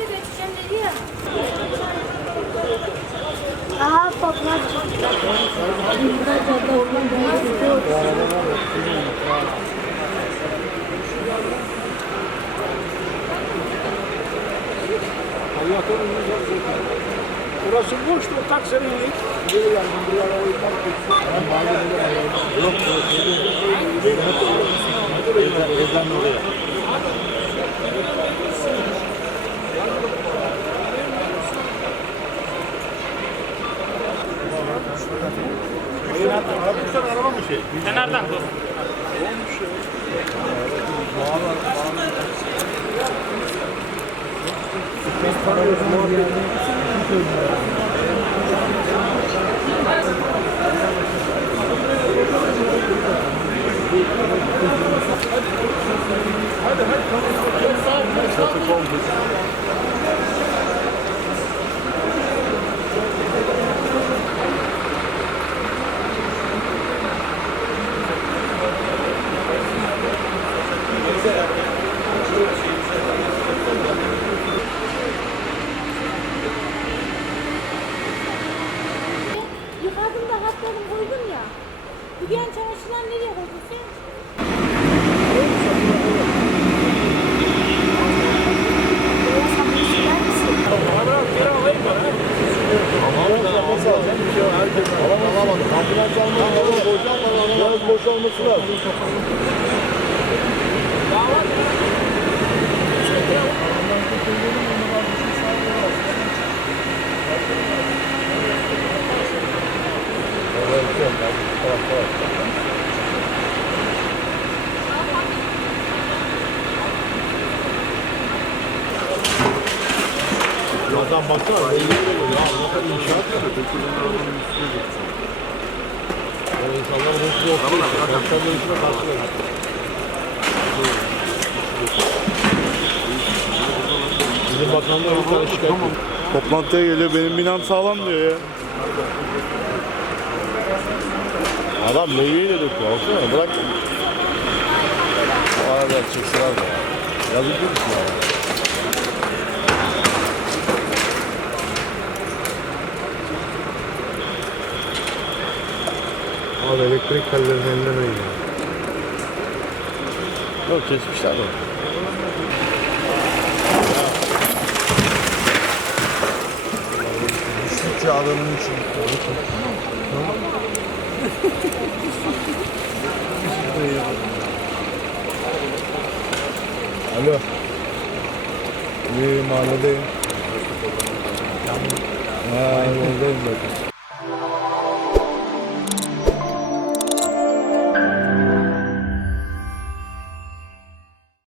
de götüreceğim dedi ya. Aha toplar. Burası boştu, o tak seni indik. Geri geldim, buraya arabayı park etsin. Yok, evden oraya. Abi araba mı şey? Kenardan dur. Yıkadım da hatlarını koydum ya. Bu genç çamaşırlar nereye koydun sen? Alamadım. Ambulans almadım. Biraz boşalması lazım. Birazdan baksana. Ya ne kadar inşaat yapıyor. İnsanlar hızlı okuyor. Başkanlar işine karşılıyor. Bizim bakanlar bir tane şikayet ediyor. Toplantıya geliyor, benim binam sağlam diyor ya. Adam meyveyle döküyor, baksana bırak. Abi çıksın abi. Yazık değil misin abi? Abi elektrik tellerinin elinden oynuyor. Yok kesmişler de. Düştükçe adamın için. Alo. İyi mahalledeyim. Ha, oradayım zaten.